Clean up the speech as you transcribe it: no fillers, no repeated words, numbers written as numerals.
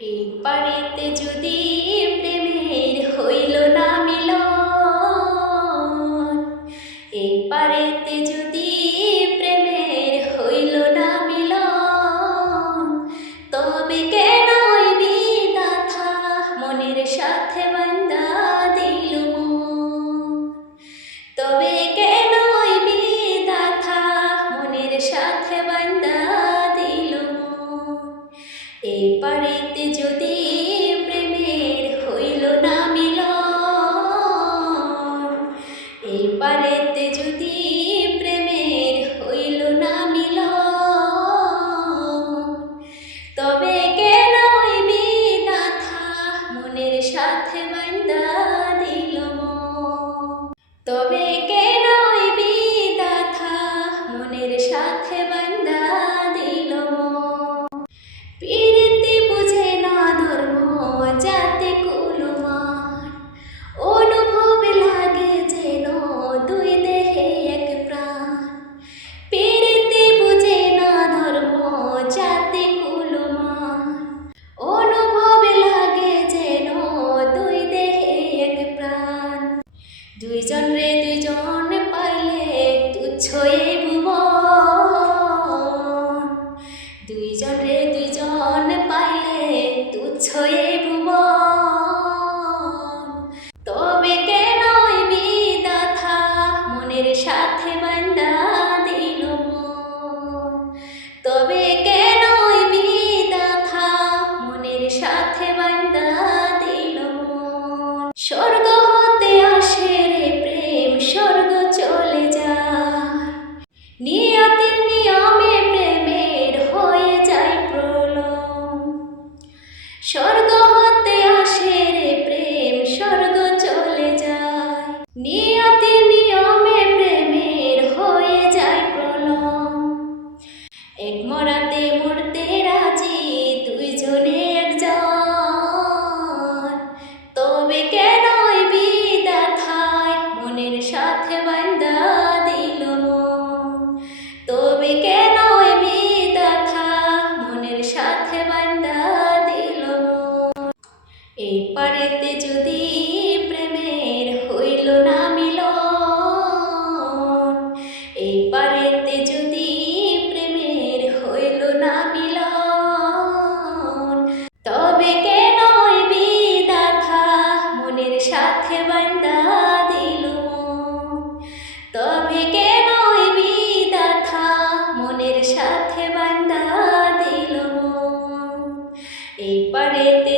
এই পারেতে যদি প্রেমের হইল না মিলন, এই পারেতে যদি প্রেমের হইল না মিলন, তবে কেন ওই বিধাতা মনের সাথে বান্ধা দিল মন? তবে কেন ওই বিধাতা মনের সাথে বান্ধা দিল মন? এই পারেতে যদি প্রেমের হইল না মিলন, এই পারেতে যদি প্রেমের হইল না মিলন, তবে কেন ওই বিধাতা মনের সাথে বান্ধা দিল মন? তবে কেন ওই বিধাতা মনের সাথে বান্ধা দিল মন? প্রীতি বুঝে না ধর্ম জাতি কুলমান, অনুভবে লাগে যেন দুই দেহে এক প্রাণ। প্রীতি বুঝে না ধর্ম জাতি কুলমান, অনুভবে লাগে যেন দুই দেহে এক প্রাণ। দুইজন রে দুইজন পাইলে তুচ্ছ এই ভুবন, দুইজন রে দুইজন পাইলে তুচ্ছ এই ভুবন, তবে কেন ওই বিধাতা মনের সাথে বান্ধা দিল মন? তবে কেন ওই বিধাতা মনের সাথে বান্ধা দিল মন? স্বর্গ হতে আসে রে প্রেম, স্বর্গ চলে যায়, নিয়তির নিয়মে প্রেমের হয়ে যায় প্রলয়। স্বর্গ হতে আসে রে প্রেম, স্বর্গ চলে যায়, নিয়তির নিয়মে প্রেমের হয়ে যায় প্রলয়। এক মরাতে মরতে রাজি দুইজনে একজন, তবে কেন ওই বিধাতায় মনের সাথে বান্ধা দিল মন? তবে কেন ওই বিধাতা মনের সাথে বান্ধা দিল মন? এই পারেতে যদি প্রেমের হইল না মিলন, এই পারেতে যদি প্রেমের হইল না মিলন, তবে কেন ওই বিধাতা মনের সাথে বান্ধা দিল মন? তবে কেন ওই বিধাতা মনের সাথে বান্ধা দিল মন? এই পারেতে